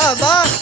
Ah, Abaixa!